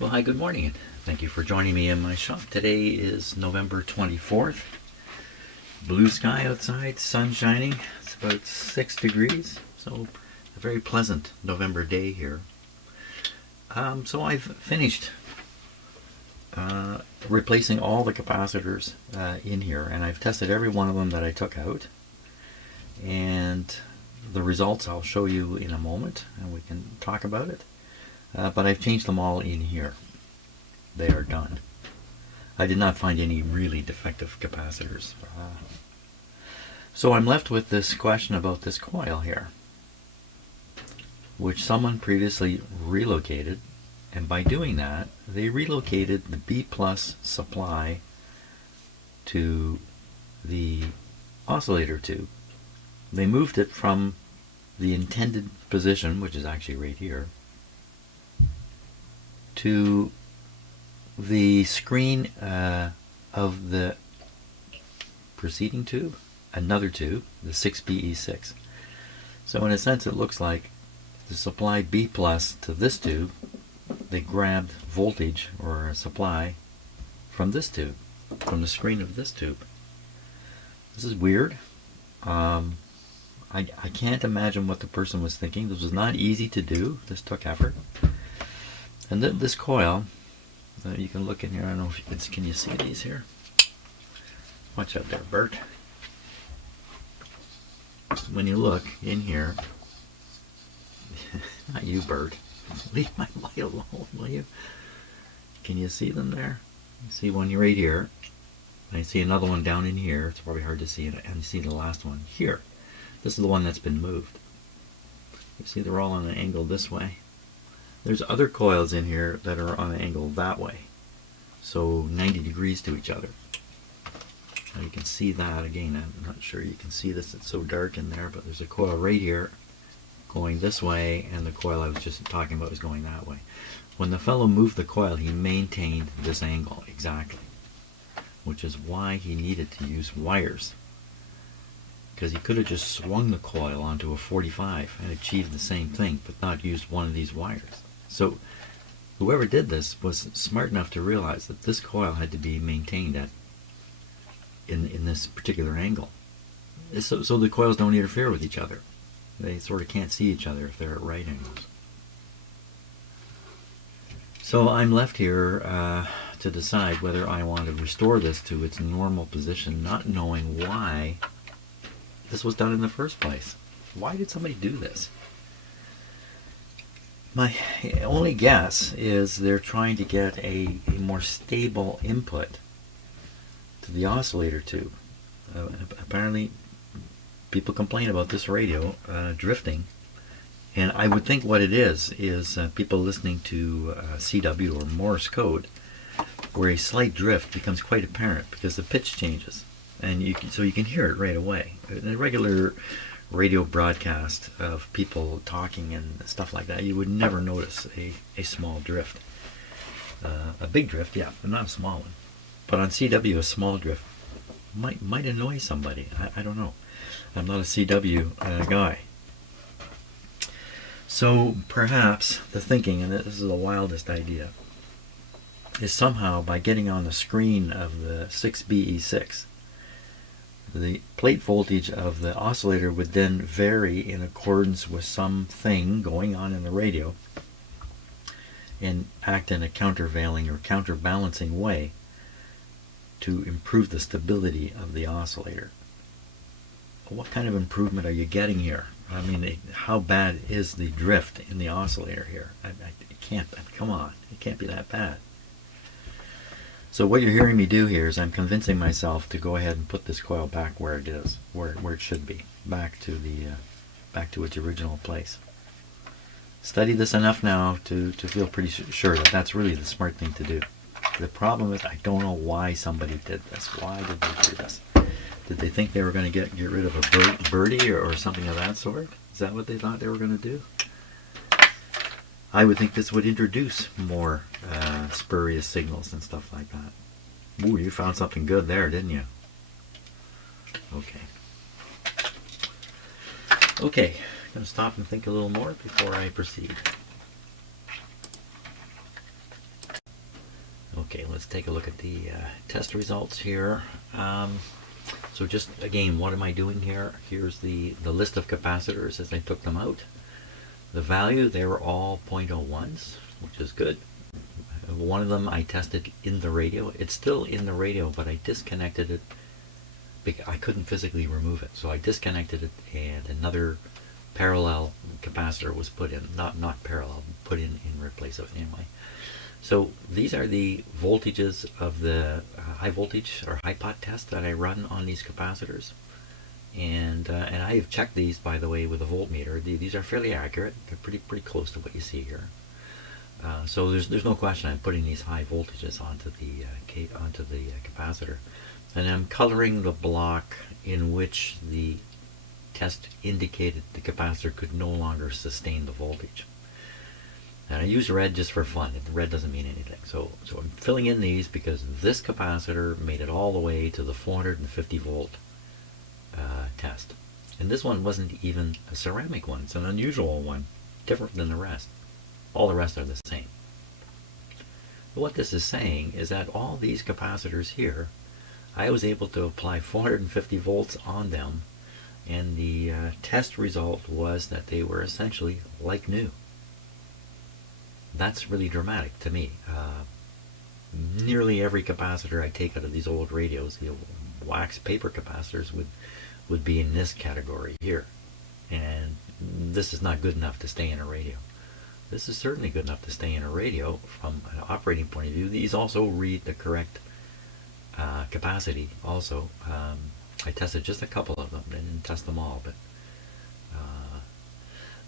Well, hi, good morning, and thank you for joining me in my shop. Today is November 24th. Blue sky outside, sun shining. It's about 6 degrees, so a very pleasant November day here. So I've finished replacing all the capacitors in here, and I've tested every one of them that I took out. And the results I'll show you in a moment, and we can talk about it. But I've changed them all in here. They are done. I did not find any really defective capacitors. So I'm left with this question about this coil here, which someone previously relocated, and by doing that, they relocated the B plus supply to the oscillator tube. They moved it from the intended position, which is actually right here, to the screen of the preceding tube, another tube, the 6PE6. So in a sense it looks like to supply B plus to this tube, they grabbed voltage or supply from this tube, from the screen of this tube. This is weird. I can't imagine what the person was thinking. This was not easy to do. This took effort. And this coil, you can look in here. I don't know if you can you see these here? Watch out there, Bert. When you look in here, not you, Bert. Leave my light alone, will you? Can you see them there? You see one right here. And I see another one down in here. It's probably hard to see it. And you see the last one here. This is the one that's been moved. You see they're all on an angle this way. There's other coils in here that are on an angle that way, so 90 degrees to each other. Now you can see that again. I'm not sure you can see this, it's so dark in there, but there's a coil right here going this way, and the coil I was just talking about was going that way. When the fellow moved the coil, he maintained this angle exactly, which is why he needed to use wires, because he could have just swung the coil onto a 45 and achieved the same thing, but not used one of these wires. So whoever did this was smart enough to realize that this coil had to be maintained at in this particular angle. So the coils don't interfere with each other. They sort of can't see each other if they're at right angles. So I'm left here to decide whether I want to restore this to its normal position, not knowing why this was done in the first place. Why did somebody do this? My only guess is they're trying to get a more stable input to the oscillator tube. Apparently people complain about this radio drifting, and I would think what it is people listening to CW or Morse code, where a slight drift becomes quite apparent because the pitch changes, and so you can hear it right away. In a regular radio broadcast of people talking and stuff like that, you would never notice a small drift. A big drift, yeah, but not a small one. But on CW, a small drift might annoy somebody. I don't know. I'm not a CW guy. So perhaps the thinking, and this is the wildest idea, is somehow by getting on the screen of the 6BE6, the plate voltage of the oscillator would then vary in accordance with something going on in the radio and act in a countervailing or counterbalancing way to improve the stability of the oscillator. What kind of improvement are you getting here? I mean, how bad is the drift in the oscillator here? It can't, come on, it can't be that bad. So what you're hearing me do here is I'm convincing myself to go ahead and put this coil back where it is, where it should be, back to its original place. Study this enough now to feel pretty sure that that's really the smart thing to do. The problem is I don't know why somebody did this. Why did they do this? Did they think they were going to get rid of a birdie or something of that sort? Is that what they thought they were going to do? I would think this would introduce more spurious signals and stuff like that. Ooh, you found something good there, didn't you? Okay. Okay, I'm going to stop and think a little more before I proceed. Okay, let's take a look at the test results here. So just again, what am I doing here? Here's the list of capacitors as I took them out. The value, they were all 0.01s, which is good. One of them I tested in the radio. It's still in the radio, but I disconnected it because I couldn't physically remove it. So I disconnected it, and another parallel capacitor was put in. Not parallel, put in replace of it anyway. So these are the voltages of the high voltage or high pot test that I run on these capacitors. And I have checked these, by the way, with a voltmeter. These are fairly accurate. They're pretty close to what you see here. So there's no question I'm putting these high voltages onto the capacitor, and I'm coloring the block in which the test indicated the capacitor could no longer sustain the voltage. And I use red just for fun. Red doesn't mean anything. So I'm filling in these because this capacitor made it all the way to the 450 volt test. And this one wasn't even a ceramic one. It's an unusual one, different than the rest. All the rest are the same. But what this is saying is that all these capacitors here, I was able to apply 450 volts on them, and the test result was that they were essentially like new. That's really dramatic to me. Nearly every capacitor I take out of these old radios, the wax paper capacitors, would be in this category here. And this is not good enough to stay in a radio. This is certainly good enough to stay in a radio from an operating point of view. These also read the correct capacity also. I tested just a couple of them. I didn't test them all, but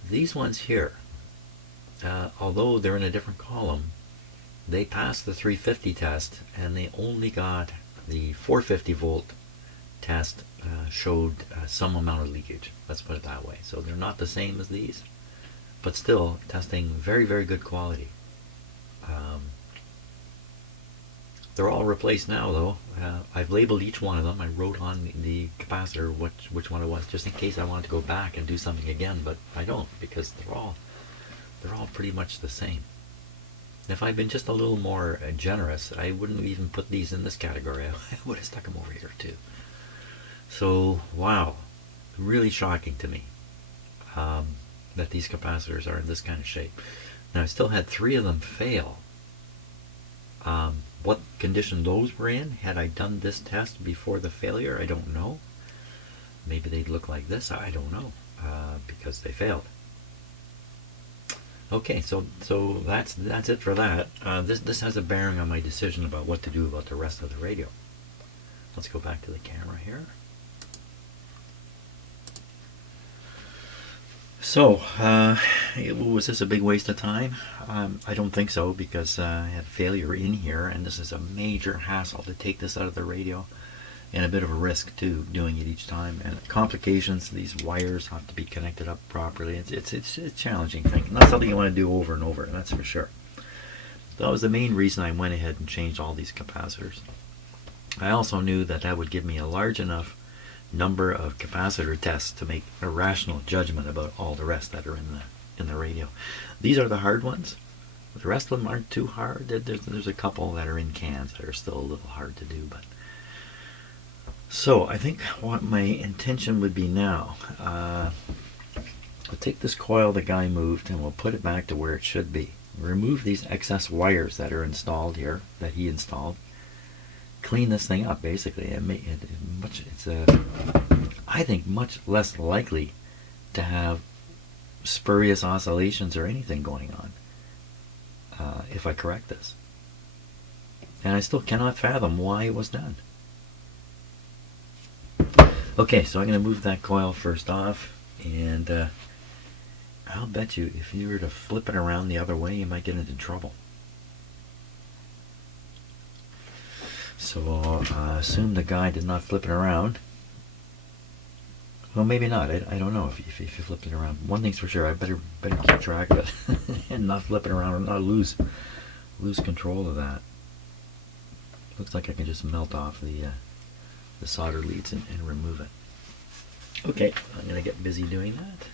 these ones here, although they're in a different column, they passed the 350 test, and they only got the 450 volt test showed some amount of leakage. Let's put it that way. So they're not the same as these, but still testing very, very good quality. They're all replaced now, though. I've labeled each one of them. I wrote on the capacitor which one it was, just in case I wanted to go back and do something again, but I don't, because they're all pretty much the same. If I'd been just a little more generous, I wouldn't even put these in this category. I would have stuck them over here too. So, wow, really shocking to me that these capacitors are in this kind of shape. Now, I still had 3 of them fail. What condition those were in, had I done this test before the failure, I don't know. Maybe they'd look like this, I don't know, because they failed. Okay, so that's it for that. This has a bearing on my decision about what to do about the rest of the radio. Let's go back to the camera here. So, was this a big waste of time? I don't think so, because I had failure in here, and this is a major hassle to take this out of the radio, and a bit of a risk too, doing it each time. And complications, these wires have to be connected up properly. It's a challenging thing. Not something you want to do over and over, that's for sure. That was the main reason I went ahead and changed all these capacitors. I also knew that that would give me a large enough number of capacitor tests to make a rational judgment about all the rest that are in the radio. These are the hard ones. The rest of them aren't too hard. There's a couple that are in cans that are still a little hard to do, but so I think what my intention would be now, I'll take this coil the guy moved and we'll put it back to where it should be. Remove these excess wires that are installed here, that he installed. Clean this thing up, basically. I think much less likely to have spurious oscillations or anything going on if I correct this. And I still cannot fathom why it was done. Okay, so I'm going to move that coil first off, and I'll bet you if you were to flip it around the other way, you might get into trouble. So assume the guy did not flip it around. Well, maybe not. I don't know if you flipped it around. One thing's for sure, I better keep track of it and not flip it around, or not lose control of that. Looks like I can just melt off the solder leads and remove it. Okay, I'm going to get busy doing that.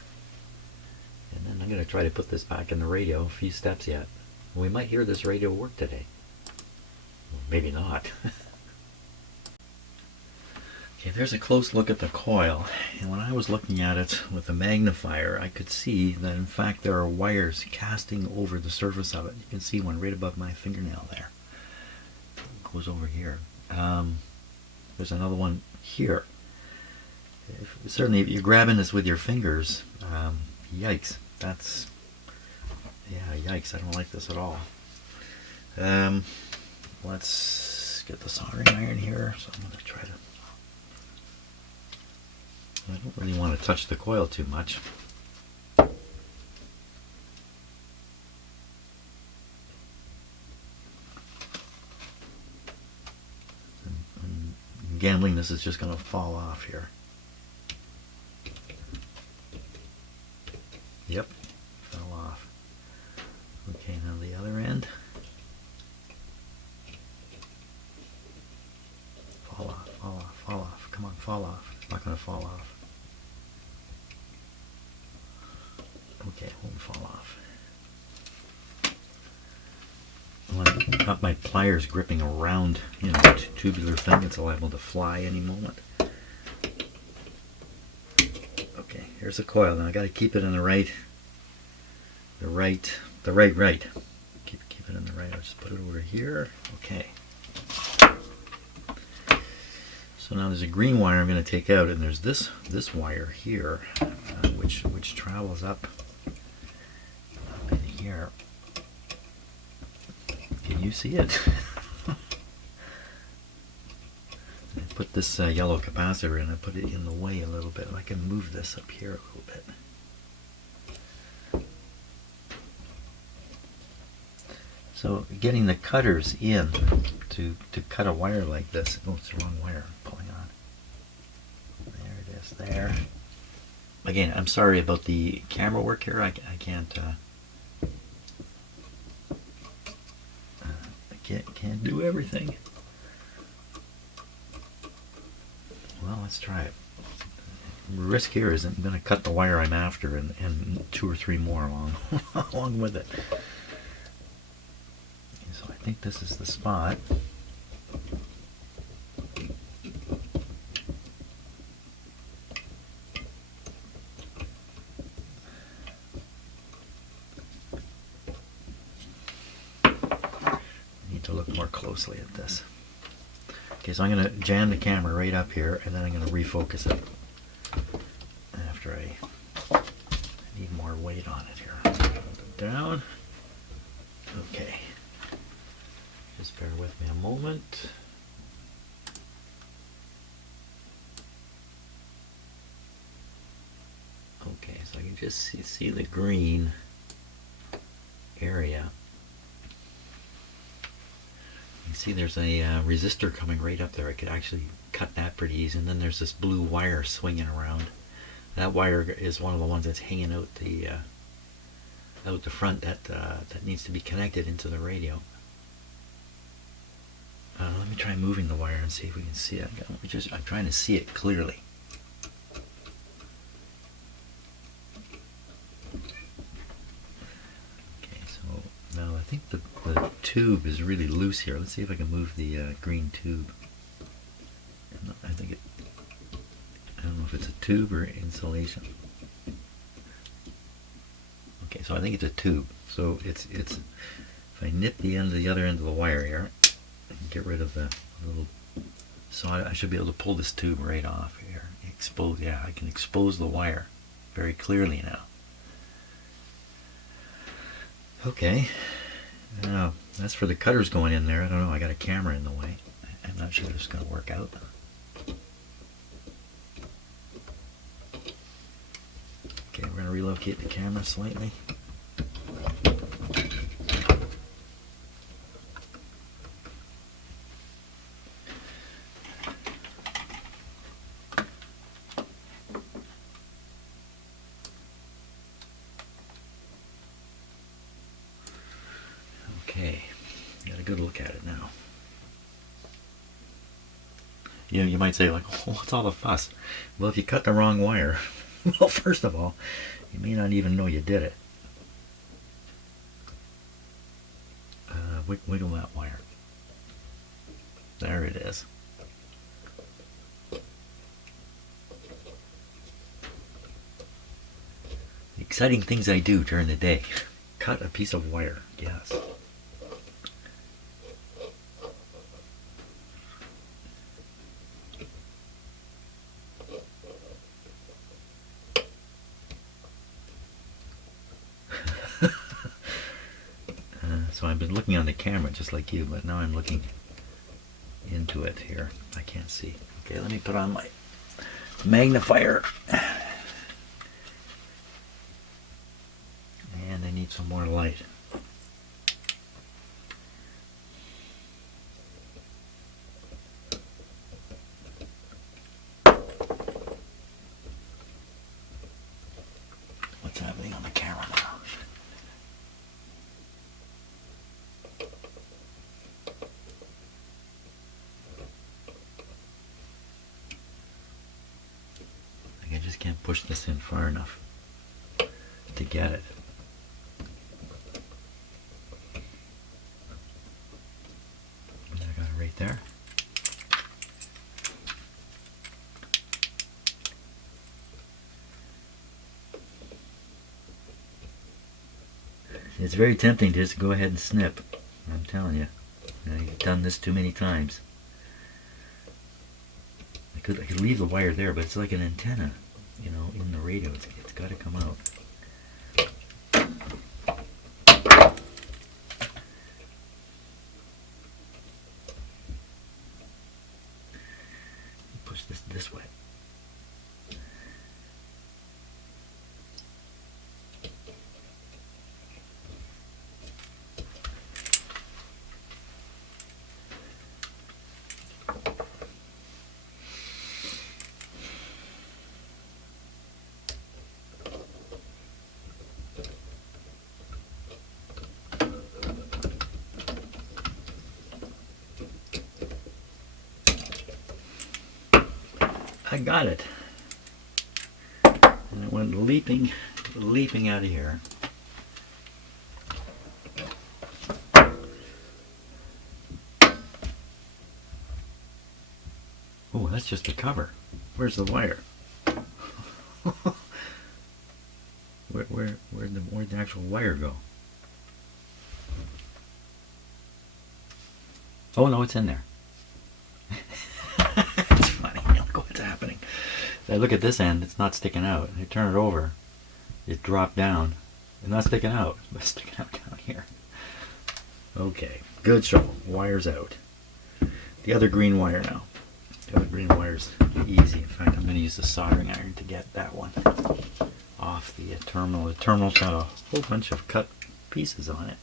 And then I'm going to try to put this back in the radio. A few steps yet. We might hear this radio work today. Well, maybe not. Okay, there's a close look at the coil, and when I was looking at it with a magnifier, I could see that in fact there are wires casting over the surface of it. You can see one right above my fingernail there. It goes over here. There's another one here. Certainly, if you're grabbing this with your fingers, yikes! Yikes! I don't like this at all. Let's get the soldering iron here. So I'm going to try to. I don't really want to touch the coil too much. I'm gambling this is just going to fall off here. Yep, fell off. Okay, now the other end. Fall off, fall off, fall off. Come on, fall off. It's not going to fall off. Okay, it won't fall off. Well, I've got my pliers gripping around, the tubular thing. It's liable to fly any moment. Okay, here's the coil. Now I got to keep it in the right. Keep it in the right. I'll just put it over here. Okay. So now there's a green wire I'm going to take out, and there's this wire here, which travels up in here. Can you see it? I put this yellow capacitor in. I put it in the way a little bit. I can move this up here a little bit. So getting the cutters in to cut a wire like this. Oh, it's the wrong wire I'm pulling on. There it is there. Again, I'm sorry about the camera work here. I can't do everything. Well, let's try it. The risk here is I'm going to cut the wire I'm after and 2 or 3 more along with it. So I think this is the spot. To look more closely at this. Okay, so I'm going to jam the camera right up here, and then I'm going to refocus it after I need more weight on it here. Hold it down. Okay. Just bear with me a moment. Okay, so I can just see the green area. You see there's a resistor coming right up there. I could actually cut that pretty easy. And then there's this blue wire swinging around. That wire is one of the ones that's hanging out the front that needs to be connected into the radio. Let me try moving the wire and see if we can see it. I'm trying to see it clearly. Okay, so now I think the tube is really loose here. Let's see if I can move the green tube. I don't know if it's a tube or insulation. Okay, so I think it's a tube. So it's if I nip the end of the other end of the wire here, and get rid of the little. So I should be able to pull this tube right off here. Yeah, I can expose the wire very clearly now. Okay. Now, that's for the cutters going in there. I don't know, I got a camera in the way. I'm not sure this is going to work out. Okay, we're going to relocate the camera slightly. Okay, got a good look at it now. You might say, like, oh, what's all the fuss? Well, if you cut the wrong wire, well, first of all, you may not even know you did it. Wiggle that wire. There it is. The exciting things I do during the day. Cut a piece of wire, yes. So I've been looking on the camera just like you, but now I'm looking into it here. I can't see. Okay, let me put on my magnifier. And I need some more light. What's happening on the camera now? I just can't push this in far enough to get it. I got it right there. It's very tempting to just go ahead and snip. I'm telling you. I've done this too many times. I could leave the wire there, but it's like an antenna, you know, in the radio. It's got to come out. Push this way. I got it. And it went leaping out of here. Oh, that's just the cover. Where's the wire? Where'd the actual wire go? Oh no, it's in there. It's funny. Look what's happening. I look at this end, it's not sticking out. I turn it over, it dropped down. It's not sticking out, but it's sticking out down here. Okay, good show. Wire's out. The other green wire now. The other green wire's easy. In fact, I'm going to use the soldering iron to get that one off the terminal. The terminal's got a whole bunch of cut pieces on it.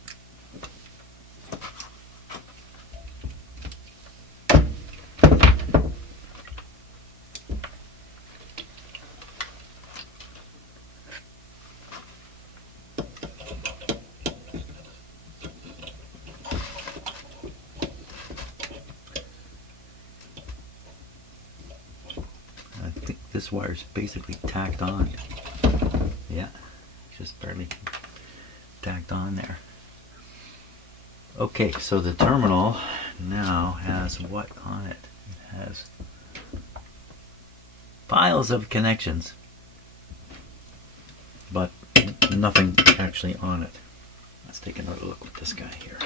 This wire's basically tacked on. Yeah, just barely tacked on there. Okay, so the terminal now has what on it? It has piles of connections, but nothing actually on it. Let's take another look with this guy here.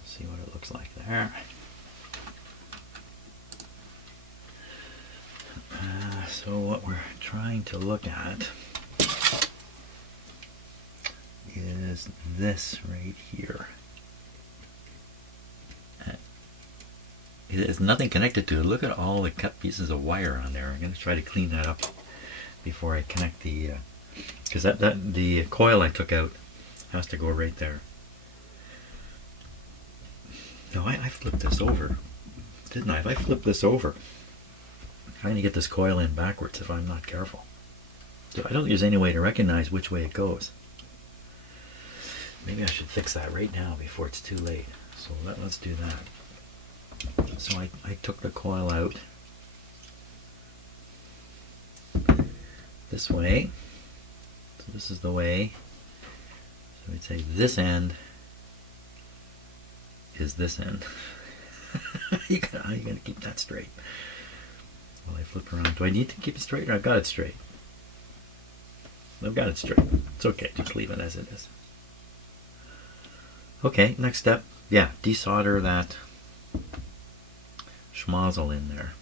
Let's see what it looks like there. So what we're trying to look at is this right here. It has nothing connected to it. Look at all the cut pieces of wire on there. I'm going to try to clean that up before I connect the, because the coil I took out has to go right there. No, I flipped this over, didn't I? If I flip this over, I'm trying to get this coil in backwards if I'm not careful. So I don't think there's any way to recognize which way it goes. Maybe I should fix that right now before it's too late. So let's do that. So I took the coil out this way. So this is the way. So we'd say this end is this end. How are you gonna keep that straight? While I flip around. Do I need to keep it straight, or I've got it straight? I've got it straight. It's okay, just leave it as it is. Okay, next step. Yeah, desolder that schmozzle in there.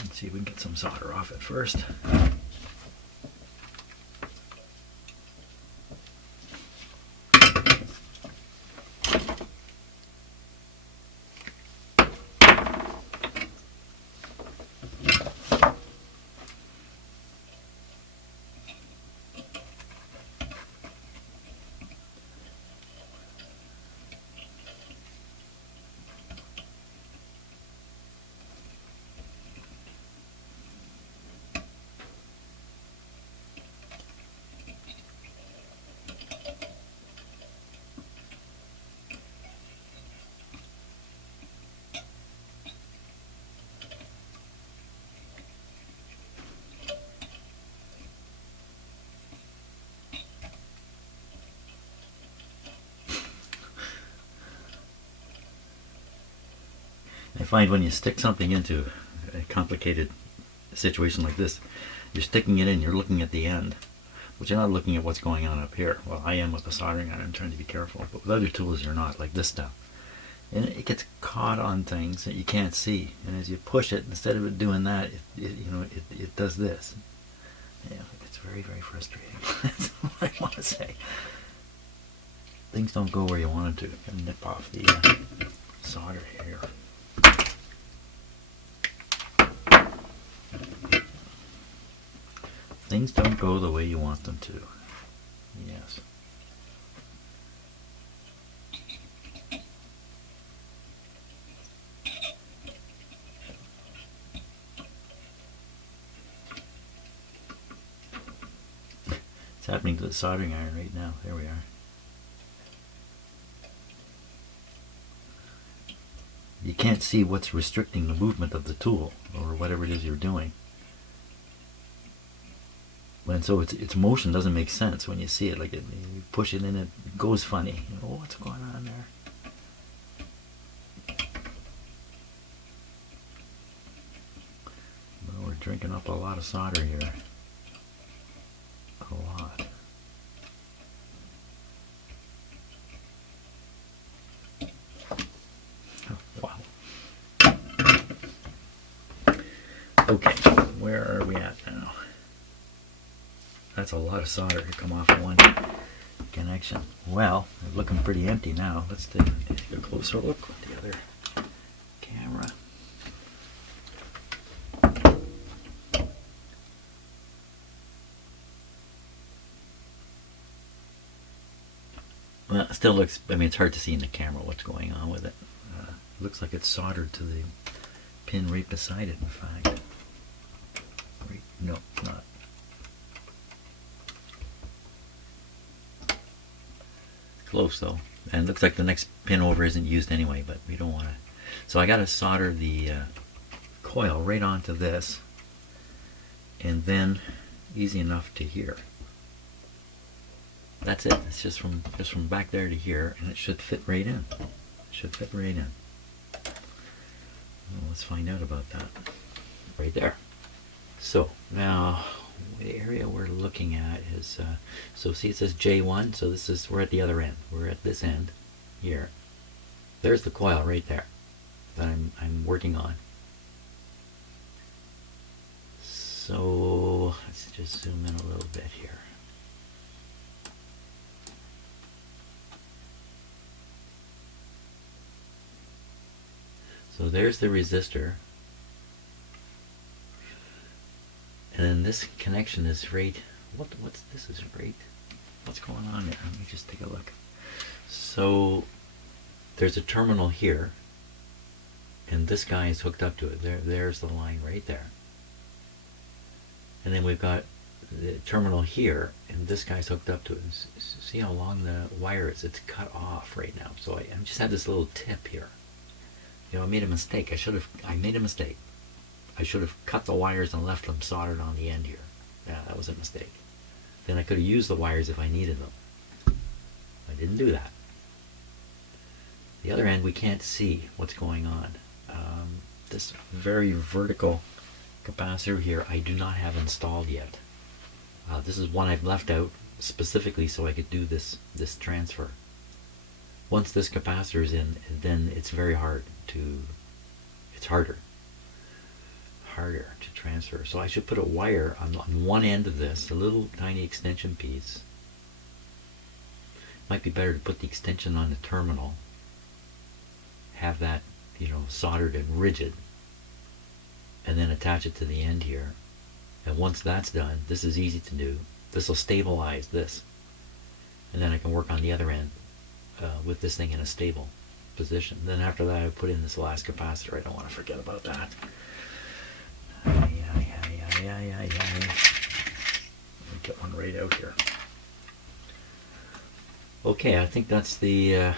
Let's see if we can get some solder off it first. I find when you stick something into a complicated situation like this, you're sticking it in, you're looking at the end, but you're not looking at what's going on up here. Well, I am with the soldering iron, I'm trying to be careful, but with other tools you're not, like this stuff. And it gets caught on things that you can't see, and as you push it, instead of it doing that, it does this. Yeah, it's very, very frustrating. That's all I want to say. Things don't go where you want them to. I'm going to nip off the solder here. Things don't go the way you want them to. Yes. It's happening to the soldering iron right now. There we are. You can't see what's restricting the movement of the tool or whatever it is you're doing. And so its motion doesn't make sense when you see it. Like you push it in, it goes funny. You know, what's going on there? Well, we're drinking up a lot of solder here. A lot. Oh, wow. Okay, where are we at now? That's a lot of solder to come off one connection. Well, it's looking pretty empty now. Let's take a closer look with the other camera. Well, it still looks, I mean, it's hard to see in the camera what's going on with it. Looks like it's soldered to the pin right beside it, in fact. Right, no, not. Close though, and it looks like the next pin over isn't used anyway, but we don't want to. So I got to solder the coil right onto this, and then easy enough to here. That's it. It's just from back there to here, and it should fit right in. It should fit right in. Well, let's find out about that. Right there. So now the area we're looking at is, so see it says J1, so this is, we're at the other end. We're at this end here. There's the coil right there that I'm working on. So let's just zoom in a little bit here. So there's the resistor. And then this connection is right, what's this is right, what's going on there? Let me just take a look. So there's a terminal here, and this guy is hooked up to it. There's the line right there. And then we've got the terminal here, and this guy's hooked up to it. See how long the wire is? It's cut off right now. So I just had this little tip here. You know, I made a mistake. I made a mistake. I should have cut the wires and left them soldered on the end here. Yeah, that was a mistake. Then I could have used the wires if I needed them. I didn't do that. The other end, we can't see what's going on. This very vertical capacitor here, I do not have installed yet. This is one I've left out specifically so I could do this transfer. Once this capacitor is in, then it's very hard to, it's harder to transfer. So I should put a wire on one end of this, a little tiny extension piece. Might be better to put the extension on the terminal, have that, you know, soldered and rigid, and then attach it to the end here. And once that's done, this is easy to do. This will stabilize this, and then I can work on the other end with this thing in a stable position. Then after that, I put in this last capacitor. I don't want to forget about that. Let me get one right out here. Okay, I think that's the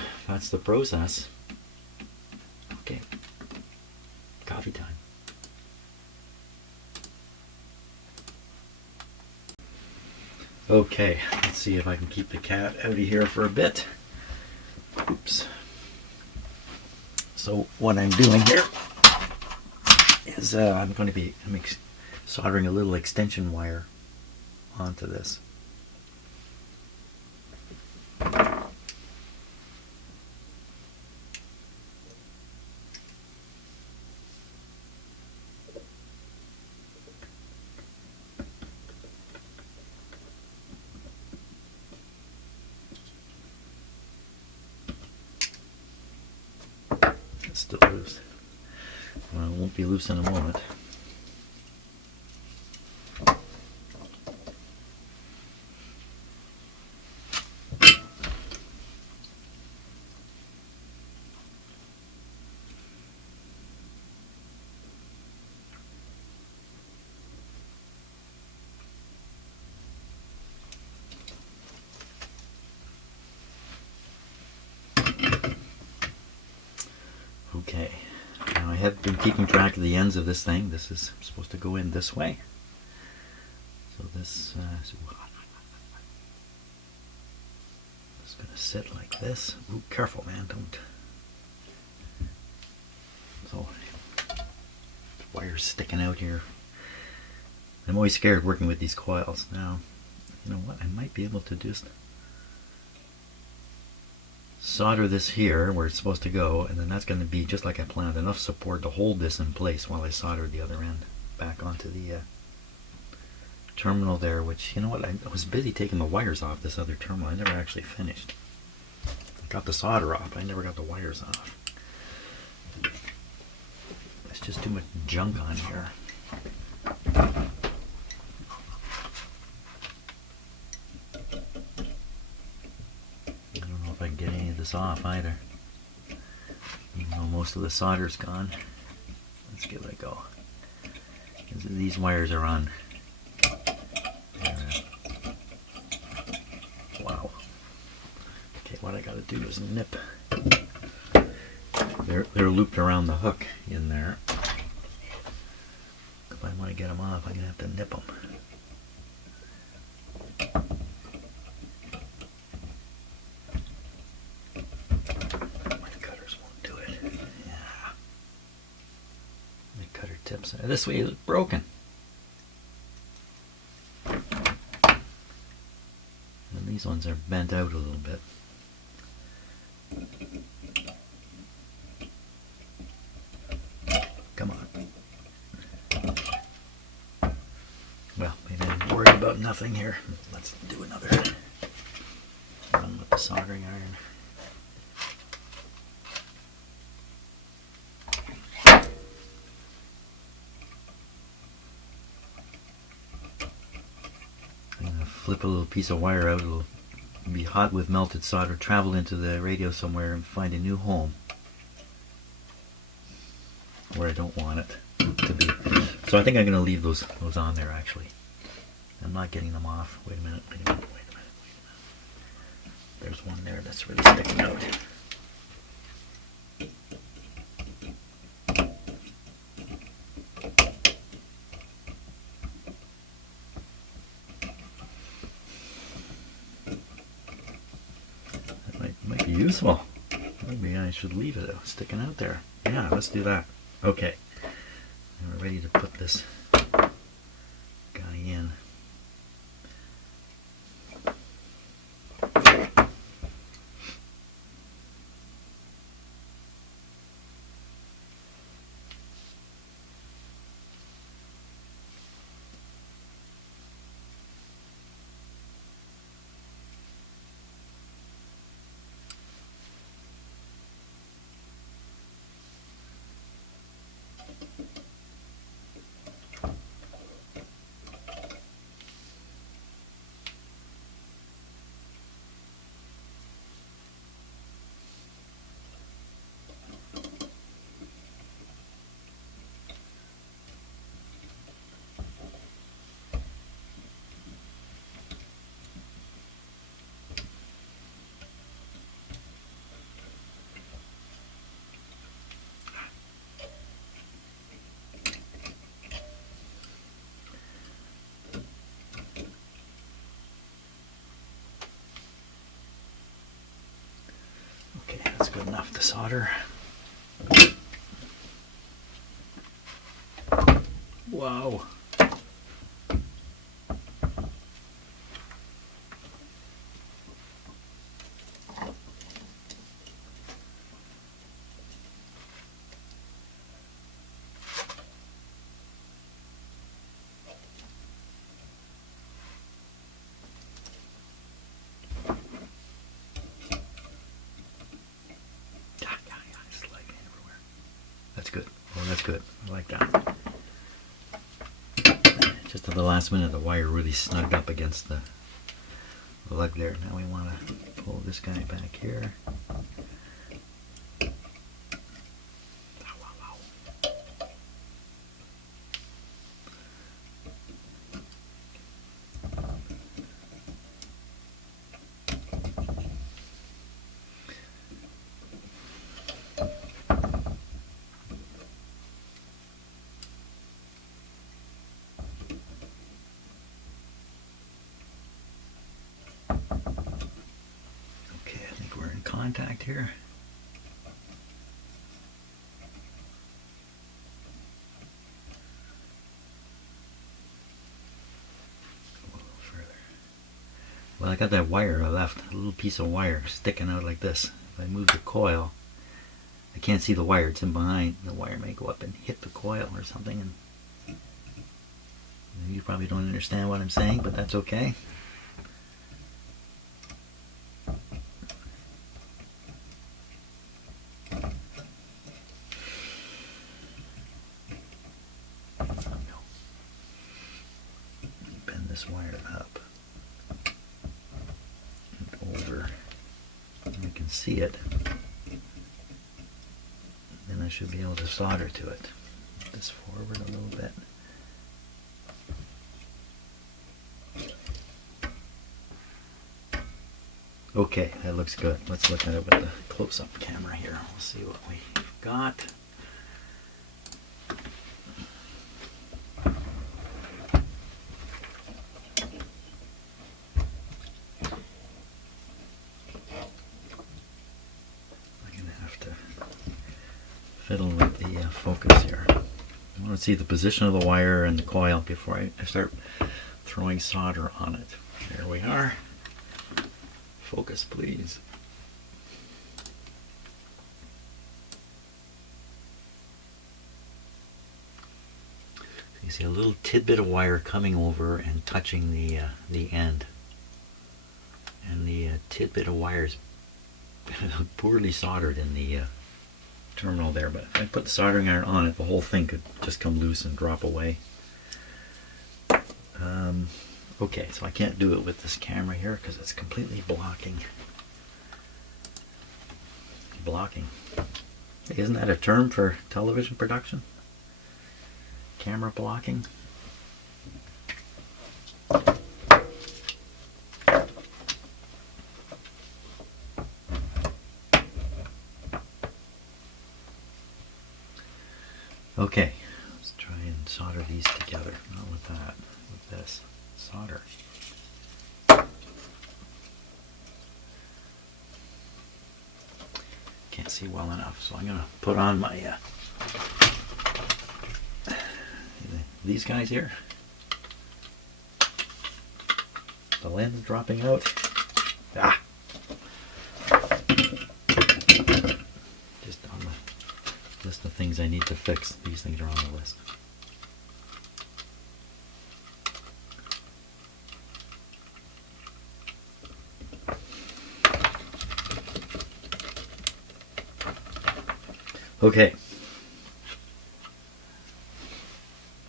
process. Okay, coffee time. Okay, let's see if I can keep the cat out of here for a bit. Oops. So what I'm doing here is I'm soldering a little extension wire onto this. It's still loose. Well, it won't be loose in a moment. Okay, now I have been keeping track of the ends of this thing. This is supposed to go in this way. So this is going to sit like this. Ooh, careful, man, don't. So, the wire's sticking out here. I'm always scared working with these coils. Now, you know what, I might be able to just solder this here where it's supposed to go, and then that's going to be just like I planned, enough support to hold this in place while I solder the other end back onto the terminal there, which, you know what, I was busy taking the wires off this other terminal. I never actually finished. I got the solder off, I never got the wires off. There's just too much junk on here. I can get any of this off either, even though most of the solder's gone. Let's give it a go. These wires are on. Wow. Okay, what I got to do is nip. They're looped around the hook in there. If I want to get them off, I'm gonna have to nip them. This way is broken. And these ones are bent out a little bit. Come on. Well, maybe I'm worried about nothing here. Let's do another run with the soldering iron. Flip a little piece of wire out, it'll be hot with melted solder, travel into the radio somewhere and find a new home where I don't want it to be. So I think I'm going to leave those on there actually. I'm not getting them off. Wait a minute, wait a minute, wait a minute, wait a minute. There's one there that's really sticking out. That might be useful. Maybe I should leave it sticking out there. Yeah, let's do that. Okay. And we're ready to put this guy in. Okay, that's good enough to solder. Wow. That's good. Oh, that's good. I like that. Just at the last minute, the wire really snugged up against the lug there. Now we want to pull this guy back here. Contact here. A little further. Well, I got that wire I left, a little piece of wire sticking out like this. If I move the coil, I can't see the wire, it's in behind. The wire may go up and hit the coil or something, and you probably don't understand what I'm saying, but that's okay. This wire up and over, and I can see it, then I should be able to solder to it. Move this forward a little bit. Okay, that looks good. Let's look at it with the close-up camera here. We'll see what we've got. Fiddle with the focus here. I want to see the position of the wire and the coil before I start throwing solder on it. There we are. Focus, please. So you see a little tidbit of wire coming over and touching the end, and the tidbit of wire is poorly soldered in the terminal there, but if I put the soldering iron on it, the whole thing could just come loose and drop away. Okay, so I can't do it with this camera here because it's completely blocking. Isn't that a term for television production? Camera blocking? Okay, let's try and solder these together. Not with that, with this. Solder. Can't see well enough, so I'm going to put on my these guys here. The lens dropping out. Ah! Just on the list of things I need to fix. These things are on the list. Okay.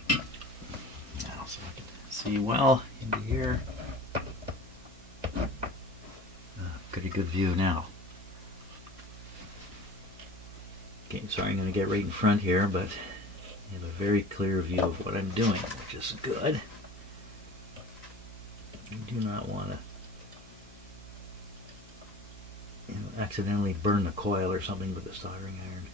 Now, so I can see well into here. Pretty good view now. Okay, sorry, I'm going to get right in front here, but you have a very clear view of what I'm doing, which is good. You do not want to accidentally burn the coil or something with a soldering iron.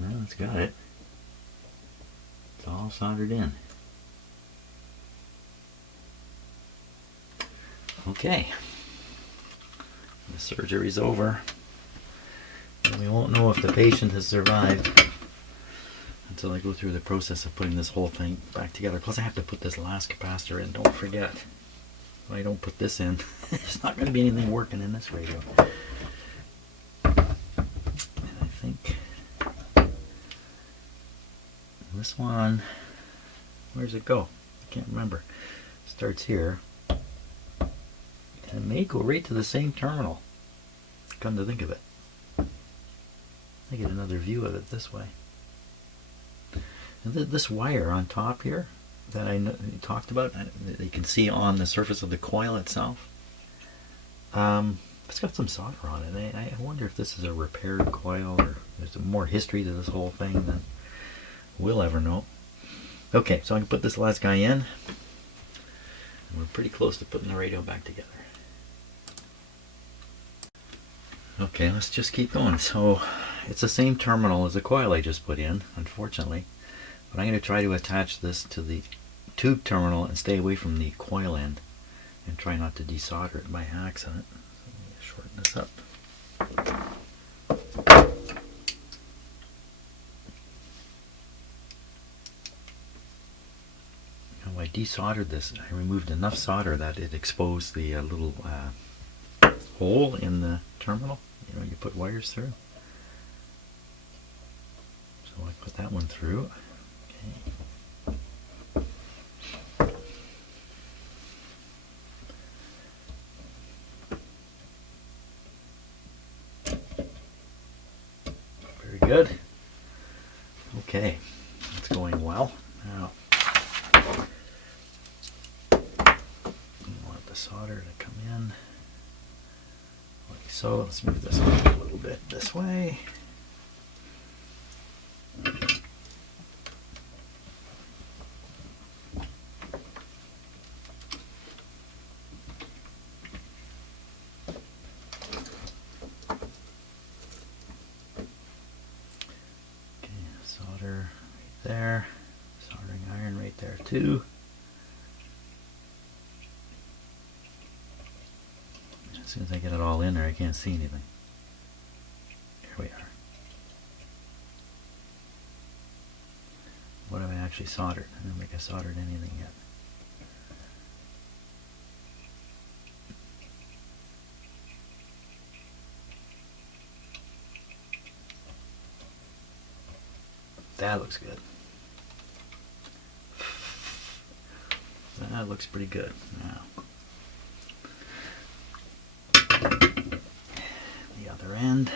Well, it's got it. It's all soldered in. Okay. The surgery's over. And we won't know if the patient has survived until I go through the process of putting this whole thing back together. Plus I have to put this last capacitor in, don't forget. If I don't put this in, there's not going to be anything working in this radio. And I think this one, where's it go? I can't remember. It starts here. And it may go right to the same terminal. Come to think of it. I get another view of it this way. And this wire on top here that I talked about, that you can see on the surface of the coil itself, it's got some solder on it. I wonder if this is a repaired coil or there's more history to this whole thing than we'll ever know. Okay, so I can put this last guy in. And we're pretty close to putting the radio back together. Okay, let's just keep going. So it's the same terminal as the coil I just put in, unfortunately. But I'm going to try to attach this to the tube terminal and stay away from the coil end and try not to desolder it by accident. So let me shorten this up. I desoldered this. I removed enough solder that it exposed the little hole in the terminal. You know, you put wires through. So I put that one through. Okay. Very good. Okay, that's going well. Now, the solder to come in like so. Let's move this a little bit this way. Okay, solder right there. Soldering iron right there too. As soon as I get it all in there, I can't see anything. Here we are. What have I actually soldered? I don't think I soldered anything yet. That looks good. That looks pretty good. Now, the other end.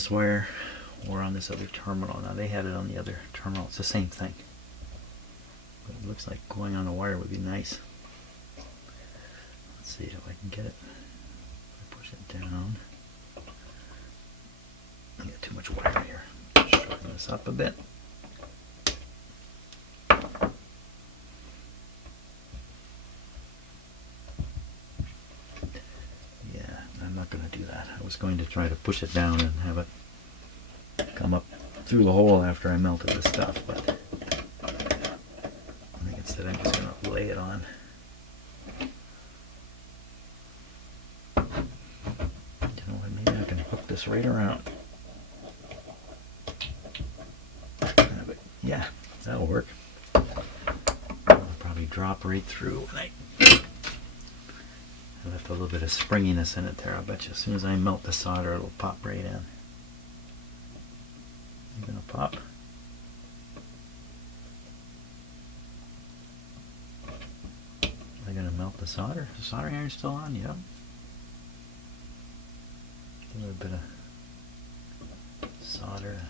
this wire or on this other terminal. Now they had it on the other terminal. It's the same thing. But it looks like going on a wire would be nice. Let's see if I can get it. If I push it down. I got too much wire here. Shorten this up a bit. Yeah, I'm not going to do that. I was going to try to push it down and have it come up through the hole after I melted the stuff, but I think instead I'm just going to lay it on. You know what, maybe I can hook this right around. Yeah, that'll work. It'll probably drop right through. And I left a little bit of springiness in it there. I'll bet you as soon as I melt the solder, it'll pop right in. You gonna pop? Am I gonna melt the solder? Is the soldering iron still on? Yep. A little bit of solder.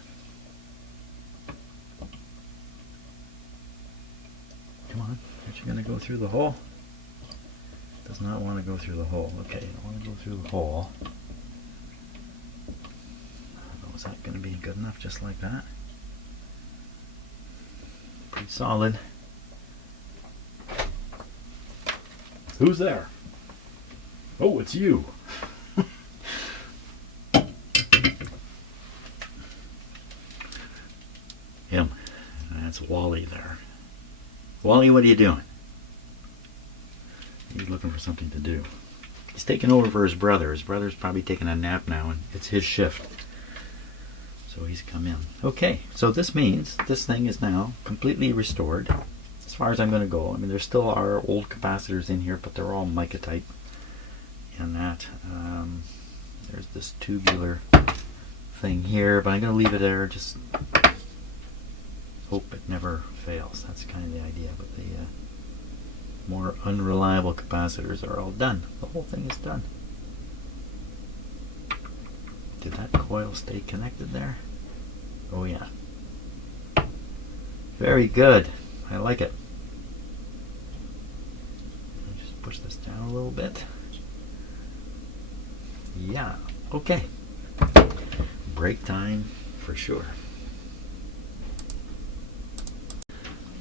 Come on, aren't you gonna go through the hole? Does not want to go through the hole. Okay, I want to go through the hole. Is that going to be good enough just like that? Pretty solid. Who's there? Oh, it's you. Him. That's Wally there. Wally, what are you doing? He's looking for something to do. He's taking over for his brother. His brother's probably taking a nap now, and it's his shift. So he's come in. Okay, so this means this thing is now completely restored as far as I'm going to go. I mean, there still are old capacitors in here, but they're all mica type. And that, there's this tubular thing here, but I'm going to leave it there. Just hope it never fails. That's kind of the idea. But the more unreliable capacitors are all done. The whole thing is done. Did that coil stay connected there? Oh yeah. Very good. I like it. I'll just push this down a little bit. Yeah. Okay. Break time for sure.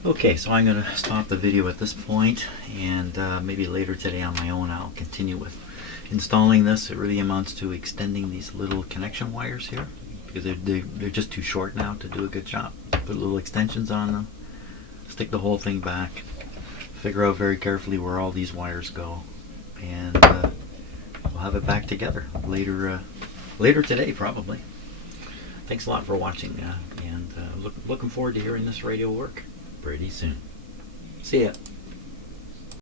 Okay, so I'm going to stop the video at this point, and maybe later today on my own I'll continue with installing this. It really amounts to extending these little connection wires here, because they're just too short now to do a good job. Put little extensions on them, stick the whole thing back, figure out very carefully where all these wires go, and we'll have it back together later today probably. Thanks a lot for watching, and looking forward to hearing this radio work pretty soon. See ya.